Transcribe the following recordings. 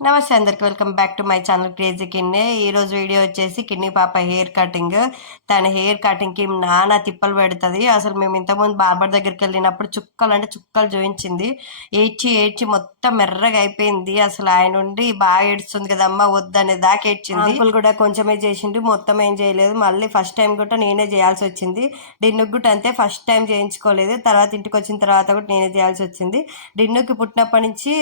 నమస్తే అందరికి welcome back to my channel crazy Kinne. ఈరోజు వీడియో వచ్చేసి కిన్ని పాప హెయిర్ కటింగ్. తన హెయిర్ కటింగ్కి నానా తిప్పలు పెడుతుంది. అసలు మేము ఇంతకుముందు బార్బర్ దగ్గరికి వెళ్ళినప్పుడు చుక్కలు అంటే చుక్కలు చూపించింది. ఏడ్చి ఏడ్చి మొత్తం మెర్రగా అయిపోయింది. అసలు ఆయన నుండి బాగా ఏడుస్తుంది కదమ్మా వద్దనే దాకా ఏడ్చింది. అంకుల్ కూడా కొంచెమే చేసిండు, మొత్తం ఏం చేయలేదు. మళ్ళీ ఫస్ట్ టైం కూడా నేనే చేయాల్సి వచ్చింది. డిన్నుకు కూడా అంతే, ఫస్ట్ టైం చేయించుకోలేదు. తర్వాత ఇంటికి వచ్చిన తర్వాత కూడా నేనే చేయాల్సి వచ్చింది. డిన్నుకి పుట్టినప్పటి నుంచి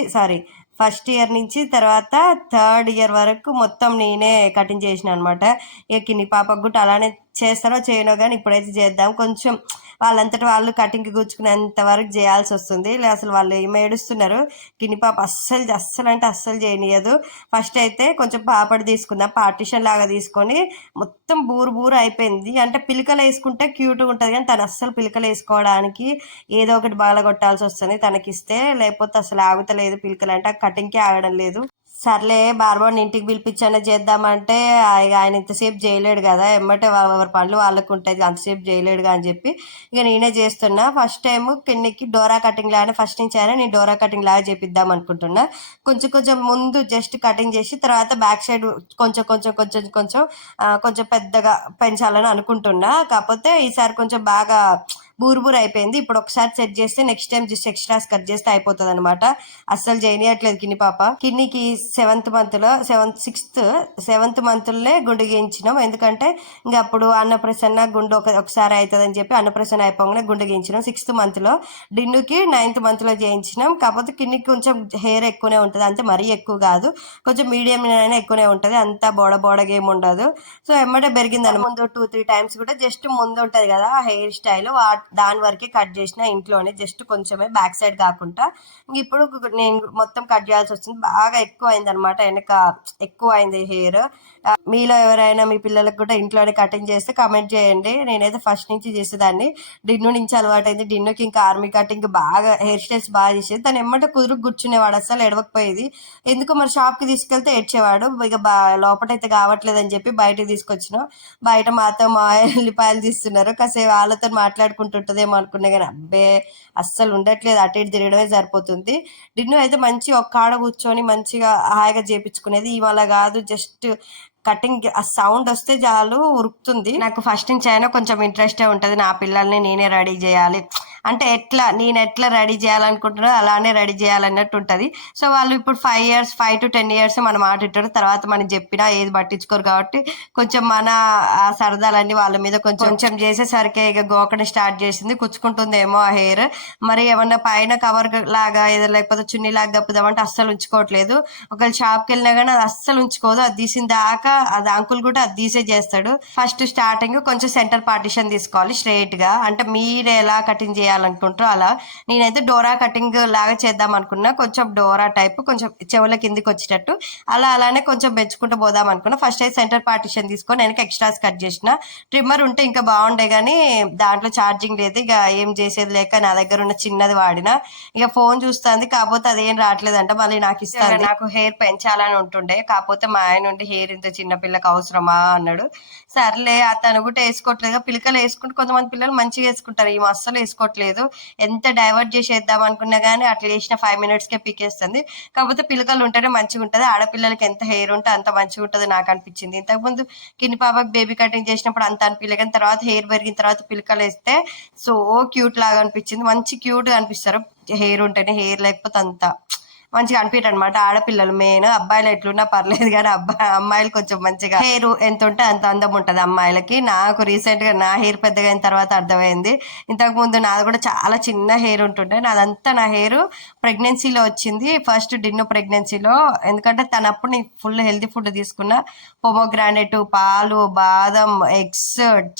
ఫస్ట్ ఇయర్ నుంచి తర్వాత థర్డ్ ఇయర్ వరకు మొత్తం నేనే కటింగ్ చేసిన అనమాట. ఇక కిన్ని పాపకు కూడా అలానే చేస్తారో చేయనో కానీ ఇప్పుడైతే చేద్దాం. కొంచెం వాళ్ళంతటి వాళ్ళు కటింగ్కి గుచ్చుకునేంత వరకు చేయాల్సి వస్తుంది. అసలు వాళ్ళు ఏమి ఏడుస్తున్నారు. కిన్ని పాప అస్సలు అంటే అస్సలు చేయనియదు. ఫస్ట్ అయితే కొంచెం పాపడి తీసుకుందాం, పార్టిషన్ లాగా తీసుకొని మొత్తం బూరు బూరు అయిపోయింది. అంటే పిలకలు వేసుకుంటే క్యూట్గా ఉంటుంది కానీ తను అస్సలు పిలకలు వేసుకోవడానికి ఏదో ఒకటి బాగా కొట్టాల్సి వస్తుంది తనకిస్తే, లేకపోతే అసలు ఆగుతలేదు పిలకలు అంటే కటింగ్కి ఆగడం లేదు. సర్లే బార్బర్ని ఇంటికి పిలిపించానే చేద్దామంటే ఆయన ఇంతసేపు చేయలేడు కదా, ఎమ్మటే ఎవరి పనులు వాళ్ళకు ఉంటుంది, అంతసేపు చేయలేడుగా అని చెప్పి ఇక నేనే చేస్తున్నా. ఫస్ట్ టైం కిన్నికి డోరా కటింగ్ లాగానే ఫస్ట్ నుంచి అయినా నేను డోరా కటింగ్ లాగా చేపిద్దాం అనుకుంటున్నా. కొంచెం కొంచెం ముందు జస్ట్ కటింగ్ చేసి తర్వాత బ్యాక్ సైడ్ కొంచెం కొంచెం కొంచెం కొంచెం కొంచెం పెద్దగా పెంచాలని అనుకుంటున్నా. కాకపోతే ఈసారి కొంచెం బాగా బూరు అయిపోయింది. ఇప్పుడు ఒకసారి సెట్ చేస్తే next time just extras cut చేస్తే అయిపోతుంది అనమాట. అస్సలు చేయనియట్లేదు కిన్ని పాప. కిన్నికి సెవెంత్ మంత్లోనే గుండు గీయించినాం. ఎందుకంటే ఇంకా అప్పుడు అన్నప్రసన్న గుండు ఒకసారి అవుతుంది అని చెప్పి అన్నప్రసన్న అయిపోగానే గుండు గీయించినాం 6th మంత్లో. డిన్నుకి 9th మంత్లో చేయించినాం. కాకపోతే కిన్నికి కొంచెం హెయిర్ ఎక్కువనే ఉంటుంది, అంతే మరీ ఎక్కువ కాదు, కొంచెం మీడియం అయినా ఎక్కువనే ఉంటుంది, అంత బోడగా ఏమి ఉండదు. సో ఎమ్మటే పెరిగింది అని ముందు 2-3 టైమ్స్ కూడా జస్ట్ ముందు ఉంటుంది కదా హెయిర్ స్టైల్, దాని వరకే కట్ చేసిన ఇంట్లోనే, జస్ట్ కొంచెమే బ్యాక్ సైడ్ కాకుండా. ఇప్పుడు నేను మొత్తం కట్ చేయాల్సి వచ్చింది. బాగా ఎక్కువ అయింది అనమాట, వెనక ఎక్కువ అయింది హెయిర్. మీలో ఎవరైనా మీ పిల్లలకు కూడా ఇంట్లోనే కటింగ్ చేస్తే కమెంట్ చేయండి. నేనైతే ఫస్ట్ నుంచి చేసేదాన్ని, డిన్ను నుంచి అలవాటైంది. డిన్నుకి ఇంకా ఆర్మీ కటింగ్ బాగా హెయిర్ స్టైల్స్ బాగా చేసేది. తను ఎమ్మటే కుదురు కూర్చునేవాడు, అసలు ఎడవకపోయేది. ఎందుకు మరి షాప్కి తీసుకెళ్తే ఏడ్చేవాడు. ఇక లోపటైతే కావట్లేదు అని చెప్పి బయటకు తీసుకొచ్చినాం. బయట మాతో మా ఎల్లిపాయలు తీస్తున్నారు, కాసేపు వాళ్ళతో మాట్లాడుకుంటుంటదేమో అనుకున్నా కానీ అబ్బే అస్సలు ఉండట్లేదు, అటు ఇటు తిరగడమే సరిపోతుంది. డిన్ను అయితే మంచి ఒక్క ఆడ కూర్చొని మంచిగా హాయిగా చేపించుకునేది. ఇవాళ కాదు, జస్ట్ కటింగ్ ఆ సౌండ్ వస్తే చాలు ఉరుకుతుంది. నాకు ఫస్ట్ నుంచి అయినా కొంచెం ఇంట్రెస్టే ఉంటుంది, నా పిల్లల్ని నేనే రెడీ చేయాలి అంటే నేను ఎట్లా రెడీ చేయాలనుకుంటున్నా అలానే రెడీ చేయాలన్నట్టు ఉంటుంది. సో వాళ్ళు ఇప్పుడు 5 to 10 years మన మాట ఇట్టారు, తర్వాత మనం చెప్పినా ఏది పట్టించుకోరు కాబట్టి కొంచెం మన ఆ సరదాలన్నీ వాళ్ళ మీద కొంచెం చేసేసరికి ఇక గోకని స్టార్ట్ చేసింది. కుచ్చుకుంటుందేమో ఆ హెయిర్. మరి ఏమన్నా పైన కవర్ లాగా ఏదో లేకపోతే చున్నీ లాగా కప్పుదామంటే అస్సలు ఉంచుకోవట్లేదు. ఒకవేళ షాప్కి వెళ్ళినా కానీ అది అస్సలు ఉంచుకోదు. అది తీసిన దాకా అది అంకుల్ కూడా అది తీసే చేస్తాడు. ఫస్ట్ స్టార్టింగ్ కొంచెం సెంటర్ పార్టిషన్ తీసుకోవాలి స్ట్రైట్ గా, అంటే మీరు ఎలా కటింగ్ చేయాలనుకుంటారో అలా. నేనైతే డోరా కటింగ్ లాగా చేద్దాం అనుకున్నా, కొంచెం డోరా టైప్, కొంచెం చెవుల కిందికి వచ్చేటట్టు అలానే కొంచెం పెంచుకుంటూ పోదాం అనుకున్నా. ఫస్ట్ అయితే సెంటర్ పార్టిషన్ తీసుకొని వెనక ఎక్స్ట్రాస్ కట్ చేసిన. ట్రిమ్మర్ ఉంటే ఇంకా బాగుండే కానీ దాంట్లో ఛార్జింగ్ లేదు, ఇక ఏం చేసేది లేక నా దగ్గర ఉన్న చిన్నది వాడిన. ఇక ఫోన్ చూస్తుంది, కాకపోతే అదేం రావట్లేదంట, మళ్ళీ నాకు ఇస్తాను. నాకు హెయిర్ పెంచాలని ఉంటుండే, కాకపోతే మా ఆయన ఉండి హెయిర్ ఇంత చిన్న పిల్లకి అవసరమా అన్నాడు. సర్లే అతను కూడా వేసుకోవట్లేదు. పిల్లకలు వేసుకుంటే కొంతమంది పిల్లలు మంచిగా వేసుకుంటారు, ఈ అస్సలు వేసుకోవట్లేదు. ఎంత డైవర్ట్ చేసి వేద్దాం అనుకున్నా కానీ అట్లా వేసిన 5 minutesకే పీకేస్తుంది. కాకపోతే పిల్లకలు ఉంటేనే మంచిగా ఉంటుంది. ఆడపిల్లలకి ఎంత హెయిర్ ఉంటే అంత మంచిగా ఉంటుంది నాకు అనిపించింది. ఇంతకుముందు కిన్ని పాపకి బేబీ కటింగ్ చేసినప్పుడు అంత అనిపించలేదు, కానీ తర్వాత హెయిర్ పెరిగిన తర్వాత పిలకలు వేస్తే సో క్యూట్ లాగా అనిపించింది. మంచి క్యూట్గా అనిపిస్తారు హెయిర్ ఉంటేనే, హెయిర్ లేకపోతే అంత మంచిగా అనిపించరు అనమాట. ఆడపిల్లలు మెయిన్, అబ్బాయిలు ఎట్లున్నా పర్లేదు కానీ అమ్మాయిలు కొంచెం మంచిగా హెయిర్ ఎంత ఉంటే అంత అందం ఉంటుంది అమ్మాయిలకి. నాకు రీసెంట్ గా నా హెయిర్ పెద్దగా అయిన తర్వాత అర్థమైంది. ఇంతకు ముందు నాది కూడా చాలా చిన్న హెయిర్ ఉంటుండే. నాదంతా నా హెయిర్ ప్రెగ్నెన్సీలో వచ్చింది, ఫస్ట్ డిన్ను ప్రెగ్నెన్సీలో. ఎందుకంటే తనప్పుడు నేను ఫుల్ హెల్తీ ఫుడ్ తీసుకున్నా, పొమోగ్రానైట్, పాలు, బాదం, ఎగ్స్,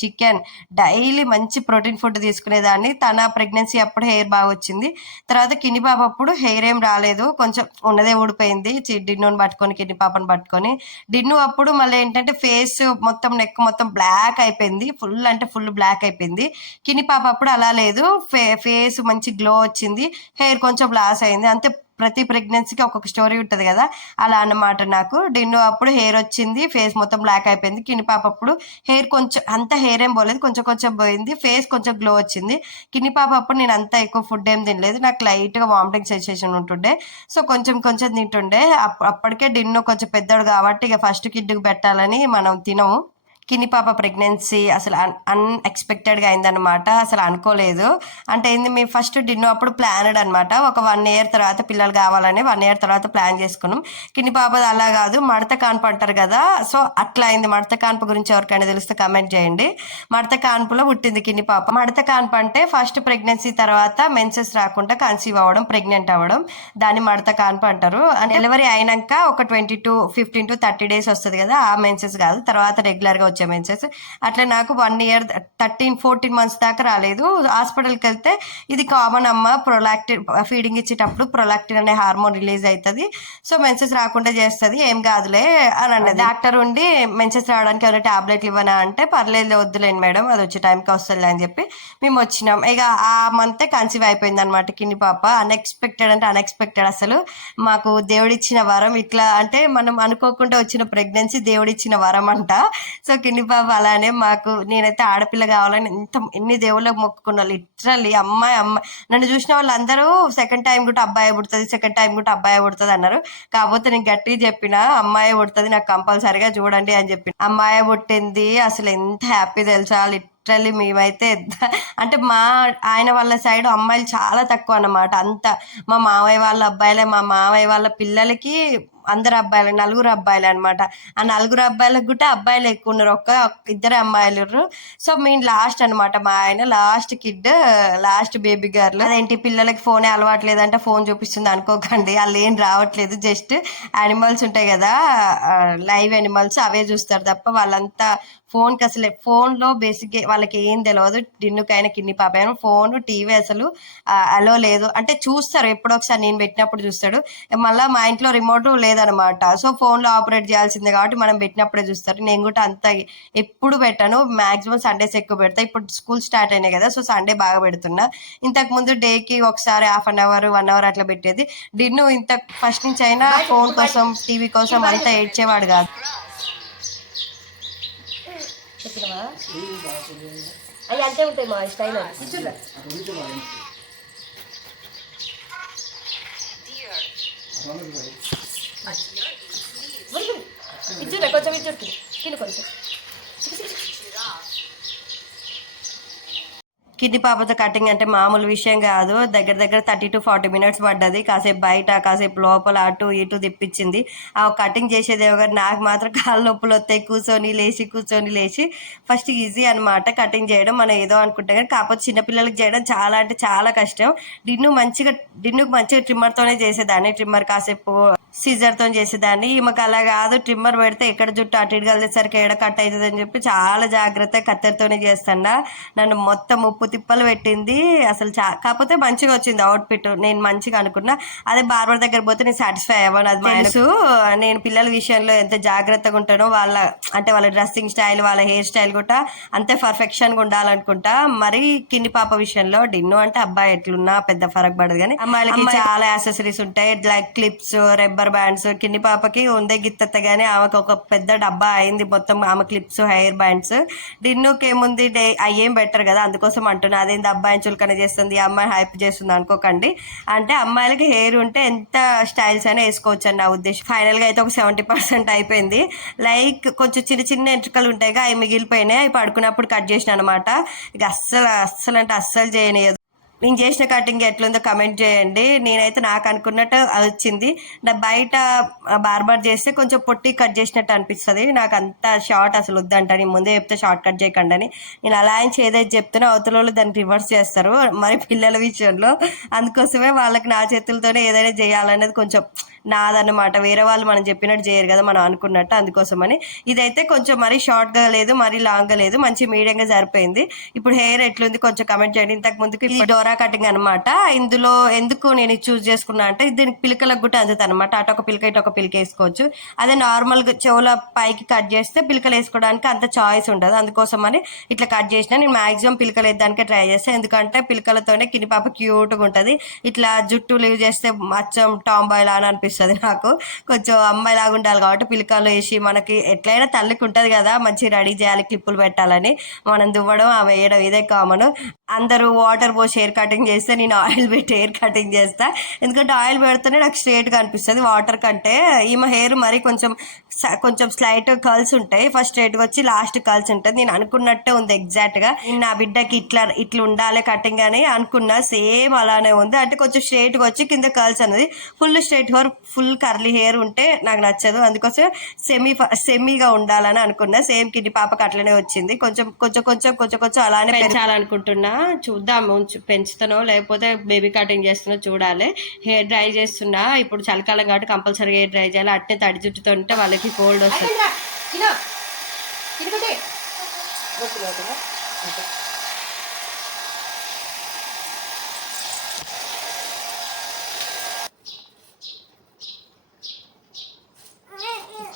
చికెన్, డైలీ మంచి ప్రోటీన్ ఫుడ్ తీసుకునేదాన్ని. తన ప్రెగ్నెన్సీ అప్పుడు హెయిర్ బాగా వచ్చింది. తర్వాత కిన్ని పాప అప్పుడు హెయిర్ ఏం రాలేదు, కొంచెం ఉన్నదే ఊడిపోయింది. డిన్నుని పట్టుకొని కిన్ని పాపను పట్టుకొని. డిన్ను అప్పుడు మళ్ళీ ఏంటంటే ఫేస్ మొత్తం, నెక్ మొత్తం బ్లాక్ అయిపోయింది, ఫుల్ అంటే ఫుల్ బ్లాక్ అయిపోయింది. కిన్ని పాప అప్పుడు అలా లేదు, ఫేస్ మంచి గ్లో వచ్చింది, హెయిర్ కొంచెం లాస్ అయింది అంతే. ప్రతి ప్రెగ్నెన్సీకి ఒక్కొక్క స్టోరీ ఉంటుంది కదా, అలా అన్నమాట. నాకు డిన్ను అప్పుడు హెయిర్ వచ్చింది, ఫేస్ మొత్తం బ్లాక్ అయిపోయింది. కిన్ని పాప అప్పుడు హెయిర్ కొంచెం, అంత హెయిర్ ఏం పోలేదు, కొంచెం కొంచెం పోయింది, ఫేస్ కొంచెం గ్లో వచ్చింది. కిన్ని పాప అప్పుడు నేను అంత ఎక్కువ ఫుడ్ ఏం తినలేదు, నాకు లైట్గా వామిటింగ్ సెన్సేషన్ ఉంటుండే, సో కొంచెం కొంచెం తింటుండే. అప్పటికే డిన్ను కొంచెం పెద్దోడు కాబట్టి ఇక ఫస్ట్ కిడ్కి పెట్టాలని మనం తినము. కిన్ని పాప ప్రెగ్నెన్సీ అసలు అన్ఎక్స్పెక్టెడ్గా అయిందనమాట, అసలు అనుకోలేదు. అంటే ఏంది, మేము ఫస్ట్ డిన్నో అప్పుడు ప్లానెడ్ అనమాట, ఒక 1 year తర్వాత పిల్లలు కావాలని 1 year తర్వాత ప్లాన్ చేసుకున్నాం. కిన్ని పాపది అలా కాదు, మడత కాన్పు అంటారు కదా, సో అట్లా అయింది. మడత కాన్పు గురించి ఎవరికైనా తెలిస్తే కమెంట్ చేయండి. మడత కాన్పులో పుట్టింది కిన్ని పాప. మడత కాన్పు అంటే ఫస్ట్ ప్రెగ్నెన్సీ తర్వాత మెన్సెస్ రాకుండా కన్సీవ్ అవ్వడం, ప్రెగ్నెంట్ అవ్వడం, దాన్ని మడత కాన్పు అంటారు. డెలివరీ అయినాక ఒక 15 to 30 days వస్తుంది కదా, ఆ మెన్సెస్ కాదు, తర్వాత రెగ్యులర్గా వచ్చే మెన్సెస్. అట్లా నాకు 1 year 13-14 months దాకా రాలేదు. హాస్పిటల్కి వెళ్తే ఇది కామన్ అమ్మ, ప్రొలాక్టిన్ ఫీడింగ్ ఇచ్చేటప్పుడు ప్రొలాక్టిన్ అనే హార్మోన్ రిలీజ్ అవుతుంది, సో మెన్సెస్ రాకుండా చేస్తుంది, ఏం కాదులే అని అన్నది. డాక్టర్ ఉండి మెన్సెస్ రావడానికి ఏమైనా టాబ్లెట్లు ఇవ్వనా అంటే, పర్లేదు వద్దులేండి మేడం, అది వచ్చే టైంకి వస్తుంది అని చెప్పి మేము వచ్చినాం. ఇక ఆ మంతే కన్సీవ్ అయిపోయింది అనమాట కిన్ని పాప. అన్ఎక్స్పెక్టెడ్ అంటే అన్ఎక్స్పెక్టెడ్, అసలు మాకు దేవుడిచ్చిన వరం. ఇట్లా అంటే మనం అనుకోకుండా వచ్చిన ప్రెగ్నెన్సీ దేవుడిచ్చిన వరం అంట. సో కిన్ని పాప అలానే మాకు, నేనైతే ఆడపిల్ల కావాలని ఎన్ని దేవుళ్ళకి మొక్కుకున్నా, లిటరల్లీ అమ్మాయి నన్ను చూసిన వాళ్ళందరూ సెకండ్ టైం కూడా అబ్బాయి పుడుతుంది, సెకండ్ టైం కూడా అబ్బాయి పుడుతుంది అన్నారు. కాకపోతే నేను గట్టిగా చెప్పిన అమ్మాయి పుడుతుంది, నాకు కంపల్సరిగా చూడండి అని చెప్పి అమ్మాయి పుట్టింది. అసలు ఎంత హ్యాపీ తెలుసా, లిటరల్లీ మేమైతే అంటే ఆయన వాళ్ళ సైడ్ అమ్మాయిలు చాలా తక్కువ అన్నమాట. అంత మా మావయ్య వాళ్ళ అబ్బాయిలే, మా మావయ్య వాళ్ళ పిల్లలకి అందరు అబ్బాయిలు, 4 అబ్బాయిలు అనమాట. ఆ 4 అబ్బాయిలకు కూడా అబ్బాయిలు ఎక్కువ ఉన్నారు, ఇద్దరు అమ్మాయిలు. సో మేము లాస్ట్ అనమాట, మా ఆయన last kid, last baby girl. అదేంటి పిల్లలకి ఫోనే అలవాట్లేదంటే ఫోన్ చూపిస్తుంది అనుకోకండి, వాళ్ళు ఏం రావట్లేదు, జస్ట్ యానిమల్స్ ఉంటాయి కదా, లైవ్ యానిమల్స్, అవే చూస్తారు తప్ప వాళ్ళంతా ఫోన్కి అసలు, ఫోన్లో బేసిక్ వాళ్ళకి ఏం తెలియదు. డిన్నుకైనా కిన్ని పాప అయినా ఫోన్ టీవీ అసలు అలో లేదు. అంటే చూస్తారు, ఎప్పుడో ఒకసారి నేను పెట్టినప్పుడు చూస్తాడు. మళ్ళీ మా ఇంట్లో రిమోట్ లేదనమాట, సో ఫోన్లో ఆపరేట్ చేయాల్సిందే కాబట్టి మనం పెట్టినప్పుడే చూస్తారు. నేను కూడా అంత ఎప్పుడు పెట్టాను, మ్యాక్సిమం సండేస్ ఎక్కువ పెడతా. ఇప్పుడు స్కూల్ స్టార్ట్ అయినాయి కదా, సో సండే బాగా పెడుతున్నా. ఇంతకుముందు డేకి ఒకసారి 1/2 hour 1 hour అట్లా పెట్టేది. డిన్ను ఇంత ఫస్ట్ నుంచి అయినా ఫోన్ కోసం టీవీ కోసం అంతా ఏడ్చేవాడు కాదు. చెప్పినవా అవి అంతే ఉంటాయి మా స్టైల్. ఇచ్చురా కొంచెం, ఇచ్చుడు కింద కొంచెం. కిడ్నీ పాపతో కటింగ్ అంటే మామూలు విషయం కాదు, దగ్గర 30 to 40 minutes పడ్డది. కాసేపు బయట, కాసేపు లోపల, అటు ఇటు తిప్పించింది. ఆ కటింగ్ చేసేదేమో కానీ నాకు మాత్రం కాళ్ళు నొప్పులు వస్తాయి, కూర్చొని లేచి. ఫస్ట్ ఈజీ అనమాట కటింగ్ చేయడం, మనం ఏదో అనుకుంటాం కానీ కాకపోతే చిన్నపిల్లలకి చేయడం చాలా అంటే చాలా కష్టం. డిన్నుకు మంచిగా ట్రిమ్మర్తోనే చేసేదాన్ని, ట్రిమ్మర్ కాసేపు సీజర్తో చేసేదాన్ని. ఈమెకు అలా కాదు, ట్రిమ్మర్ పెడితే ఎక్కడ జుట్టు అటు ఇటు కలిసేసరికి ఎక్కడ కట్ అవుతుంది అని చెప్పి చాలా జాగ్రత్తగా కత్తెరతోనే చేస్తాడా. నన్ను మొత్తం ఉప్పు తిప్పలు పెట్టింది అసలు. కాకపోతే మంచిగా వచ్చింది అవుట్ఫిట్, నేను మంచిగా అనుకున్నా. అదే బార్బర్ దగ్గర పోతే నేను సాటిస్ఫై అవ్వను, అది తెలుసు. నేను పిల్లల విషయంలో ఎంత జాగ్రత్తగా ఉంటానో, వాళ్ళ డ్రెస్సింగ్ స్టైల్, వాళ్ళ హెయిర్ స్టైల్ కూడా అంతే పర్ఫెక్షన్గా ఉండాలనుకుంటా. మరి కిన్ని పాప విషయంలో డిన్ను అంటే అబ్బాయి ఎట్లున్నా పెద్ద ఫరక్ పడదు, కానీ అమ్మాయిలకి చాలా యాక్సెసరీస్ ఉంటాయి, లైక్ క్లిప్స్, రబ్బర్ బ్యాండ్స్. కిన్ని పాపకి ఉందే గిత్తెత్త కానీ ఆమెకు ఒక పెద్ద డబ్బా అయింది మొత్తం, ఆమె క్లిప్స్, హెయిర్ బ్యాండ్స్. డిన్నుకి ఏముంది, అయ్యేం బెటర్ కదా, అందుకోసం అంటున్నా. అదేంది అబ్బాయిని చులకన చేస్తుంది, అమ్మాయి హైప్ చేస్తుంది అనుకోకండి. అంటే అమ్మాయిలకి హెయిర్ ఉంటే ఎంత స్టైల్స్ అయినా వేసుకోవచ్చు అని నా ఉద్దేశం. ఫైనల్గా అయితే ఒక 70% అయిపోయింది. లైక్ కొంచెం చిన్న ఎంట్రుకలు ఉంటాయిగా, అవి మిగిలిపోయినాయి, అవి పడుకున్నప్పుడు కట్ చేసిన అనమాట. ఇక అస్సలు చేయనియదు. నేను చేసిన కటింగ్ ఎట్లుందో కమెంట్ చేయండి. నేనైతే నాకు అనుకున్నట్టు అది వచ్చింది. నా బయట బార్బర్ చేస్తే కొంచెం పొట్టి కట్ చేసినట్టు అనిపిస్తుంది, నాకు అంత షార్ట్ అసలు వద్దంట. నేను ముందే చెప్తే షార్ట్ కట్ చేయకండి అని. నేను అలా ఏదైతే చెప్తున్నా అవతల వాళ్ళు దాన్ని రివర్స్ చేస్తారు మరి పిల్లల విషయంలో. అందుకోసమే వాళ్ళకి నా చేతులతోనే ఏదైనా చేయాలనేది కొంచెం నాదన్నమాట. వేరే వాళ్ళు మనం చెప్పినట్టు చేయరు కదా మనం అనుకున్నట్టు, అందుకోసమని. ఇదైతే కొంచెం మరీ షార్ట్గా లేదు, మరీ లాంగ్గా లేదు, మంచి మీడియంగా సరిపోయింది. ఇప్పుడు హెయిర్ ఎట్లుంది కొంచెం కమెంట్ చేయండి. ఇంతకు ముందుకు ఈ డోరా కటింగ్ అనమాట. ఇందులో ఎందుకు నేను చూస్ చేసుకున్నా అంటే దీనికి పిలకలకు కూడా అందుతుంది అనమాట. అటు ఒక పిలక ఇటు ఒక పిలక వేసుకోవచ్చు. అదే నార్మల్గా చెవుల పైకి కట్ చేస్తే పిలకలు వేసుకోవడానికి అంత చాయిస్ ఉండదు, అందుకోసమని ఇట్లా కట్ చేసిన. నేను మాక్సిమం పిలకలు వేయడానికే ట్రై చేస్తాను, ఎందుకంటే పిలకలతోనే కిని పాప క్యూట్గా ఉంటుంది. ఇట్లా జుట్టు లీవ్ చేస్తే అచ్చం టాంబాయ్ లాగా అనిపిస్తుంది నాకు. కొంచెం అమ్మాయి లాగా ఉండాలి కాబట్టి పిలకలు వేసి, మనకి ఎట్లయినా తల్లికి ఉంటుంది కదా మంచి రెడీ చేయాలి క్లిప్పులు పెట్టాలని, మనం దువ్వడం అవి వేయడం ఇదే కామన్. అందరూ వాటర్ పోసి హెయిర్ కటింగ్ చేస్తే నేను ఆయిల్ పెట్టి హెయిర్ కటింగ్ చేస్తా, ఎందుకంటే ఆయిల్ పెడితేనే నాకు స్ట్రేట్గా అనిపిస్తుంది. వాటర్ కంటే ఈమె హెయిర్ మరి కొంచెం స్లైట్ కర్ల్స్ ఉంటాయి, ఫస్ట్ స్ట్రేట్గా వచ్చి లాస్ట్ కర్ల్స్ ఉంటుంది. నేను అనుకున్నట్టే ఉంది ఎగ్జాక్ట్గా. నేను నా బిడ్డకి ఇట్లా ఉండాలి కటింగ్ అని అనుకున్నా, సేమ్ అలానే ఉంది. అంటే కొంచెం స్ట్రేట్గా వచ్చి కింద కర్ల్స్ అనేది full straight hair, full curly hair ఉంటే నాకు నచ్చదు, అందుకోసం సెమీగా ఉండాలని అనుకున్నా. సేమ్ కిడ్నీ పాపకి అట్లనే వచ్చింది. కొంచెం అలానే పెంచాలనుకుంటున్నా, చూద్దాం పెంచుతానో లేకపోతే బేబీ కటింగ్ చేస్తున్నా చూడాలి. హెయిర్ డ్రై చేస్తున్నా, ఇప్పుడు చలికాలం కాబట్టి కంపల్సరీగా హెయిర్ డ్రై చేయాలి. అట్నే తడి జుట్టుతో ఉంటే వాళ్ళకి కోల్డ్ వస్తుంది.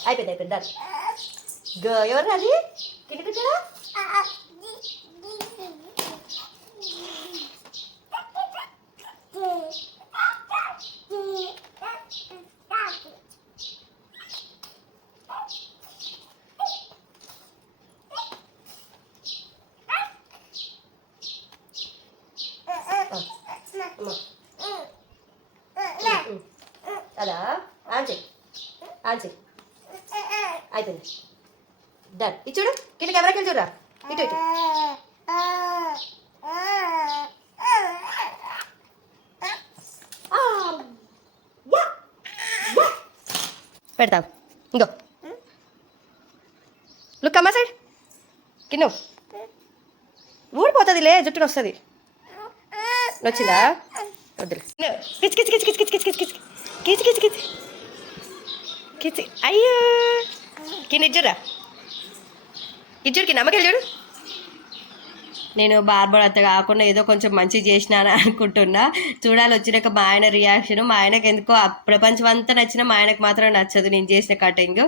అయిపోయింది. ఎవరు అది కిందికొచ్చారా? అదా ఆంచి అయిపోయింది. డన్. ఇది చూడు కింద కెమెరాకి వెళ్ళి చూడరా, ఇటు పెడతావు. ఇంకో లుక్ అమ్మా సైడ్ కింద ఊడిపోతుందిలే, జుట్టును వస్తుంది. వచ్చిందా? వద్దులే. కిచ్ కిచ్ కిచ్ కిచ్ కిచ్ కిచ్ కిచ్ కిచ్ కిచ్ కిచ్ కిచ్ కిచ్. అయ్యో కింద ఇచ్చురా, ఇచ్చుడు కింద అమ్మకి చూడు. నేను బార్బర్ అంత కాకుండా ఏదో కొంచెం మంచిగా చేసినా అని అనుకుంటున్నా. చూడాలి వచ్చినాక మా ఆయన రియాక్షన్. మా ఆయనకు ఎందుకో ప్రపంచం అంతా నచ్చినా మా ఆయనకు మాత్రం నచ్చదు నేను చేసిన కటింగ్.